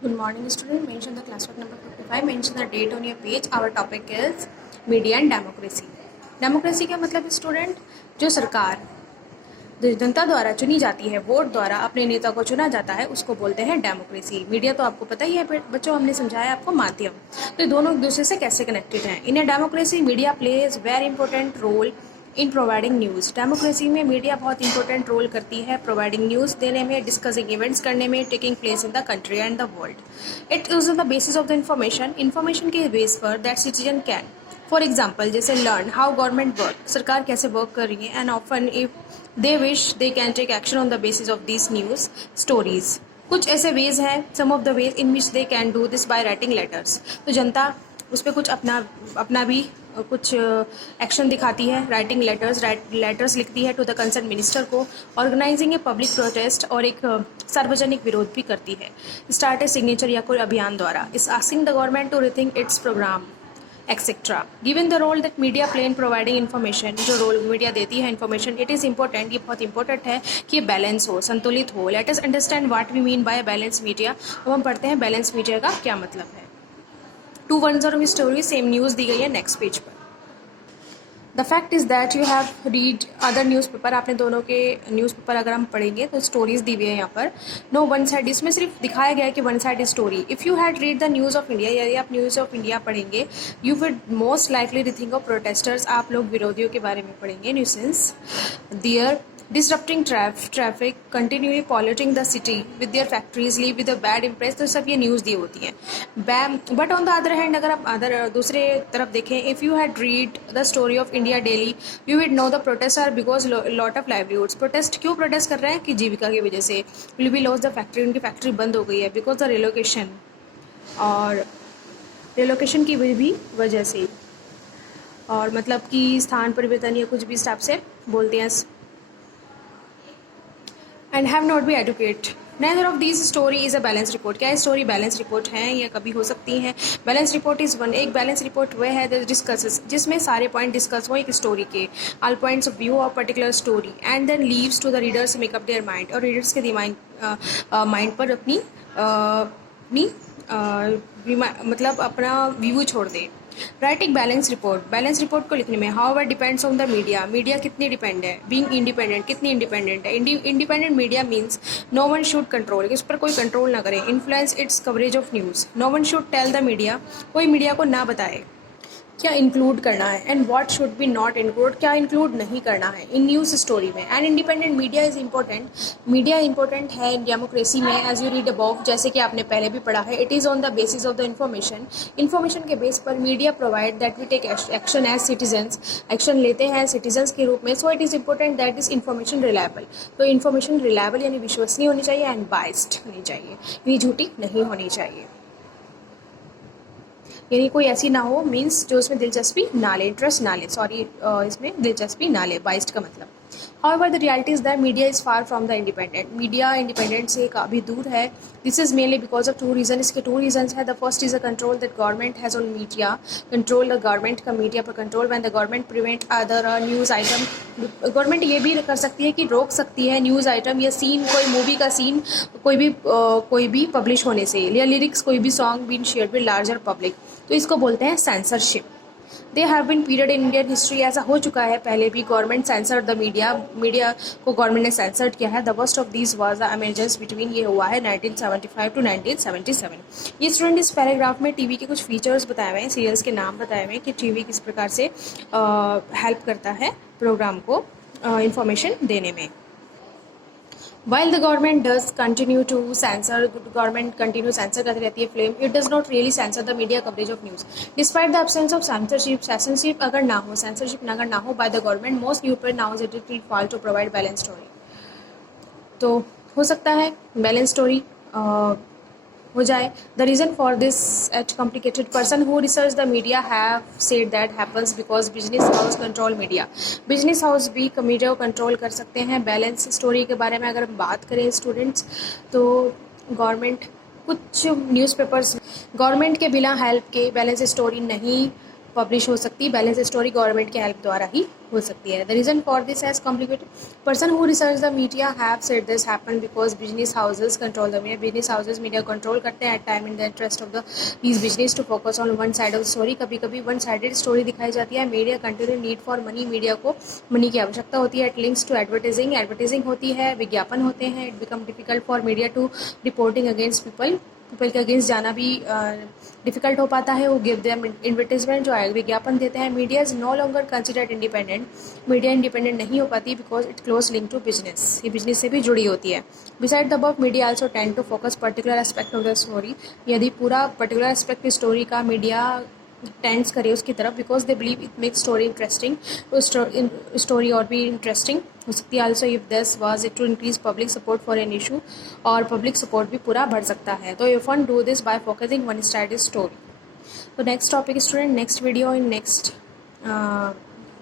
Good morning, student. Mention the classwork number 55. Mention the date on your page. Our topic is media and democracy. Democracy का मतलब student जो सरकार जो जनता द्वारा चुनी जाती है, वोट द्वारा अपने नेता को चुना जाता है, उसको बोलते हैं डेमोक्रेसी। मीडिया तो आपको पता ही है बच्चों, हमने समझाया आपको माध्यम। तो ये दोनों एक दूसरे से कैसे कनेक्टेड हैं। In a democracy media plays very important role in providing news. Democracy में मीडिया बहुत इंपॉर्टेंट रोल करती है प्रोवाइडिंग न्यूज़ देने में, डिस्कसिंग इवेंट्स करने में, taking place in the country and the world. It is the basis of the information के base पर that citizen can, for example जैसे लर्न हाउ गवर्नमेंट वर्क, सरकार कैसे वर्क कर रही है, and often if they wish they can take action on the basis of this news stories. कुछ ऐसे वेज हैं, some of the ways in which they can do this by writing letters. तो जनता उस पर कुछ अपना भी कुछ एक्शन दिखाती है, राइटिंग लेटर्स लिखती है टू द कंसर्न मिनिस्टर को, ऑर्गेनाइजिंग ए पब्लिक प्रोटेस्ट और एक सार्वजनिक विरोध भी करती है, स्टार्ट ए सिग्नेचर या कोई अभियान द्वारा, is asking the government to rethink its programme etcetera. Given the role that media play in providing information, जो रोल मीडिया देती है इन्फॉर्मेशन, इट इज़ इंपॉर्टेंट, ये बहुत इंपॉर्टेंट है कि ये बैलेंस हो, संतुलित हो। Let us understand what we mean by balance media. अब हम पढ़ते हैं बैलेंस मीडिया का क्या मतलब है। Two version of story, same news दी गई है नेक्स्ट पेज पर। The fact is that you have read other newspaper, आपने दोनों के न्यूज़पेपर अगर हम पढ़ेंगे तो स्टोरीज दी हुई है यहाँ पर। नो वन साइड, इसमें सिर्फ दिखाया गया है कि one side story. If you had read the news of India, यदि आप न्यूज़ ऑफ इंडिया पढ़ेंगे, you would most likely rethink of protesters, आप लोग विरोधियों के बारे में पढ़ेंगे, nuisance their disrupting traffic, continuously polluting the city with their factories, leave with a bad impress. तो सब ये न्यूज़ दी होती हैं। But on the other hand, अगर आप दूसरे तरफ देखें, if you had read the story of India daily, you would know the protest are because lot of livelihoods. Protest क्यों प्रोटेस्ट कर रहे हैं कि जीविका की वजह से। Will be loss the factory, उनकी फैक्ट्री बंद हो गई है, बिकॉज द रिलोकेशन, और रिलोकेशन की भी वजह से, और मतलब कि स्थान परिवर्तन या कुछ भी इस टाइप से बोलते हैं। And have not be educate, neither of this story is a balance report. क्या स्टोरी बैलेंस रिपोर्ट हैं या कभी हो सकती हैं। बैलेंस रिपोर्ट इज़ वन, एक बैलेंस रिपोर्ट वह है डिस्कसेस, जिसमें सारे पॉइंट डिस्कस हो एक स्टोरी के, all points of view of particular story, and then leaves to the readers make up their mind, और रीडर्स के दिमाग माइंड पर अपनी मतलब अपना व्यू छोड़ दे। राइटिंग बैलेंस रिपोर्ट को लिखने में, how depends on the media, media कितनी डिपेंड है, बीइंग इंडिपेंडेंट, कितनी इंडिपेंडेंट है। Independent media means no one should control, इस पर कोई कंट्रोल ना करे। Influence its coverage of news, no one should tell the media, कोई मीडिया को ना बताए क्या इंक्लूड करना है, and what should be not include, क्या इंक्लूड नहीं करना है इन न्यूज़ स्टोरी में। And independent media is important, media important है डेमोक्रेसी में, एज यू रीड अबव, जैसे कि आपने पहले भी पढ़ा है। It is on the basis of the information के बेस पर media provide that we take action as citizens, action लेते हैं सिटीजन्स के रूप में। So it is important that is information reliable, तो इन्फॉर्मेशन रिलायबल यानी विश्वसनीय होनी चाहिए, एंड बाइस्ड होनी चाहिए, यानी झूठी नहीं होनी चाहिए, यानी कोई ऐसी ना हो, मीन्स जो उसमें दिलचस्पी ना ले, इंटरेस्ट ना ले, सॉरी इसमें दिलचस्पी ना ले, बाइस्ड का मतलब। However the reality is that media is far from the independent, media independent से काफ़ी दूर है। This is mainly because of two reason, इसके टू रीजन है। The first is a control that government has on media, control the government का media पर control, when the government prevent other news item. Government ये भी कर सकती है कि रोक सकती है न्यूज़ आइटम या सीन, कोई मूवी का सीन कोई भी पब्लिश होने से, या लिरिक्स कोई भी song been share with larger public, तो इसको बोलते हैं censorship. They have been period in Indian history, ऐसा हो चुका है पहले भी, government censor the media, media को गवर्नमेंट ने सेंसर्ड किया है। The worst of these was the emergence between, ये हुआ है 1975 टू 1977। ये स्टूडेंट इस पैराग्राफ में टीवी के कुछ फीचर्स बताए हुए हैं, सीरियल्स के नाम बताए हुए हैं कि टीवी किस प्रकार से हेल्प करता है प्रोग्राम को इंफॉर्मेशन देने में। While the government does continue to censor, government continue censor करती रहती है film, it does not really censor the media coverage of news. Despite the absence of censorship अगर ना हो, censorship अगर ना हो by the government, most newspaper now is it will fall to provide balanced story. तो हो सकता है बैलेंस स्टोरी हो जाए। The reason for this eight complicated, person who research the media have said that happens because business house control media, business house भी media को control कर सकते हैं। बैलेंस स्टोरी के बारे में अगर हम बात करें स्टूडेंट्स, तो गवर्नमेंट कुछ न्यूज़पेपर्स गवर्नमेंट के बिना हेल्प के बैलेंस स्टोरी नहीं पब्लिश हो सकती है। बैलेंस स्टोरी गवर्नमेंट के हेल्प द्वारा ही हो सकती है। The reason for this has complicated person who research the media have said this happen because business houses control the media. Business houses media control करते हैं at time in the interest of the these business to focus on one side of story. कभी कभी one sided story दिखाई जाती है। Media continue need for money. Media को money की आवश्यकता होती है। It links to advertising. Advertising होती है, विज्ञापन होते हैं। It become difficult for media to reporting against people के अगेंस्ट जाना भी डिफ़िकल्ट हो पाता है। वो गिव देम एडवर्टीजमेंट जो है विज्ञापन देते हैं। Media is no longer considered independent. Media independent नहीं हो पाती because it close link to business. ये बिजनेस से भी जुड़ी होती है। Beside the above media also tend to focus particular aspect of the story. यदि पूरा पर्टिकुलर एस्पेक्ट की स्टोरी का मीडिया टेंड्स करे उसकी तरफ because they believe it makes story interesting. Story और भी इंटरेस्टिंग हो सकती है। Also if this was it to increase public support for an issue, और पब्लिक सपोर्ट भी पूरा बढ़ सकता है। तो you can do this by focusing one side story. तो next topic student, next video in next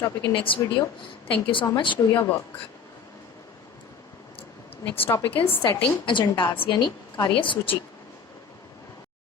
topic in next video. Thank you so much, do your work. Next topic is setting agendas यानी कार्य सूची।